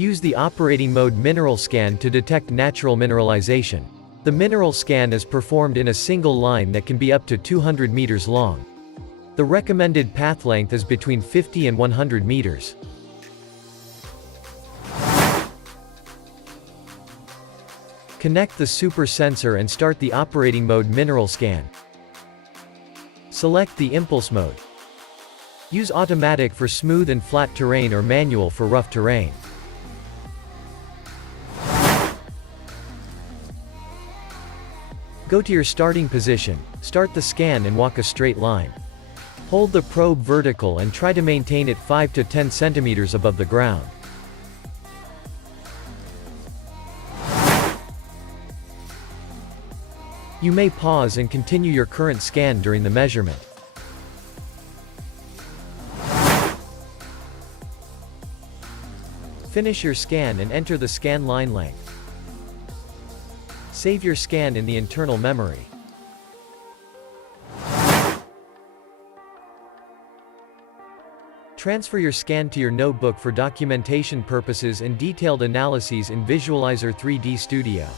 Use the operating mode mineral scan to detect natural mineralization. The mineral scan is performed in a single line that can be up to 200 meters long. The recommended path length is between 50 and 100 meters. Connect the super sensor and start the operating mode mineral scan. Select the impulse mode. Use automatic for smooth and flat terrain or manual for rough terrain. Go to your starting position, start the scan and walk a straight line. Hold the probe vertical and try to maintain it 5 to 10 centimeters above the ground. You may pause and continue your current scan during the measurement. Finish your scan and enter the scan line length. Save your scan in the internal memory. Transfer your scan to your notebook for documentation purposes and detailed analyses in Visualizer 3D Studio.